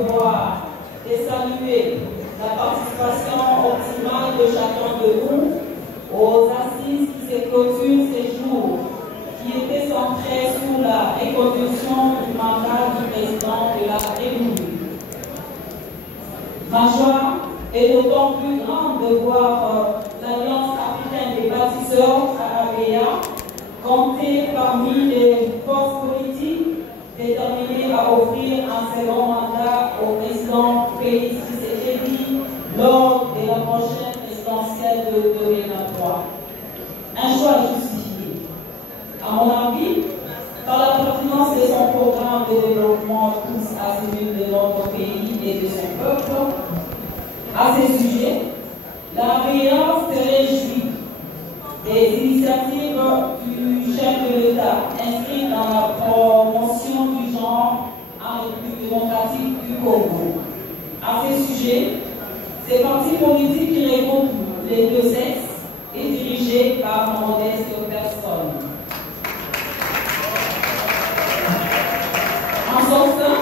Et saluer la participation optimale de chacun de nous aux assises qui se clôturent ces jours, qui étaient centrées sur la reconduction du mandat du président de la République. Ma joie est d'autant plus grande de voir l'Alliance africaine des bâtisseurs AABA compter parmi les forces politiques déterminées à offrir un second mandat au président Félix Tshisekedi lors de la prochaine présidentielle de 2023. Un choix justifié, à mon avis, par la pertinence de son programme de développement tous azimuts de notre pays et de son peuple. À ce sujet, la Réunion se réjouit des initiatives du chef de l'État inscrites dans la promotion du genre en République démocratique du Congo. À ce sujet, ces partis politiques qui regroupent les deux sexes et dirigés par modeste personnes. En son sein,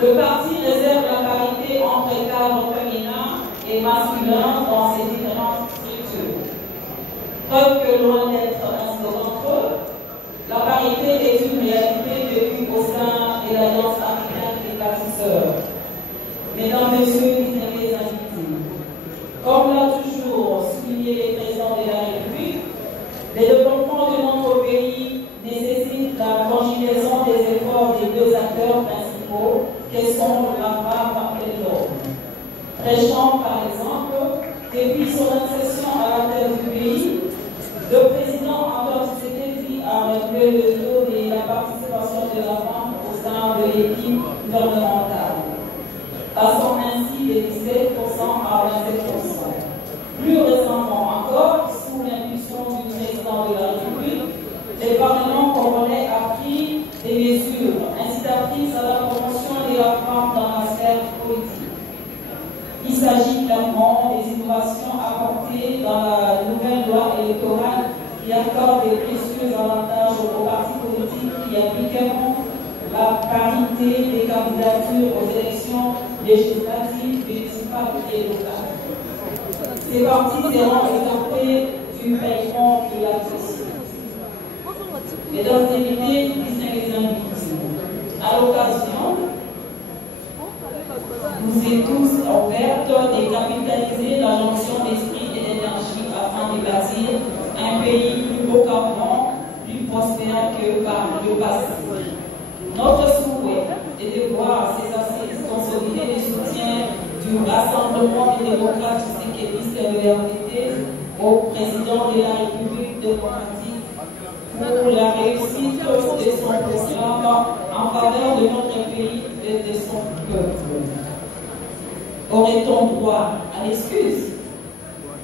le parti réserve la parité entre cadres féminins et masculins dans ses différentes structures. Preuve que loin d'être un slogan creux, la parité est une réalité vécue au sein de l'Alliance africaine des bâtisseurs. Mesdames, Messieurs, distingués invités, comme l'a toujours souligné le président de la République, le développement de notre pays nécessite la conjugaison des efforts des deux acteurs principaux que sont la femme et l'homme. Prêchant par exemple, depuis son accession à la tête du pays, le président Antoine Tshisekedi a relevé le taux de la participation de la femme au sein de l'équipe gouvernementale, passant ainsi de 17% à 27%. Plus récemment encore, sous l'impulsion du président de la République, le Parlement congolais a pris des mesures incitatrices à la promotion de la femme dans la sphère politique. Il s'agit clairement des innovations apportées dans la nouvelle loi électorale qui accorde des précieux avantages aux partis politiques qui appliqueront la parité des candidatures aux élections législatives, municipales et locales. Ces partis seront exemptés du paiement de la cession. Mesdames et messieurs, distingués invités, à l'occasion, nous êtes tous ouvertes de capitaliser la jonction d'esprit et d'énergie afin de bâtir un pays plus beau qu'avant, plus prospère que par le passé. Notre souhait est de voir ces assises consolider le soutien du Rassemblement des démocrates séquelistes de l'RDT au président de la République démocratique pour la réussite de son programme en faveur de notre pays et de son peuple. Aurait-on droit à l'excuse?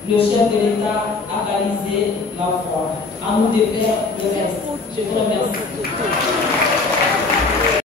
Le chef de l'État a réalisé la foi. À nous de faire le reste. Je vous remercie.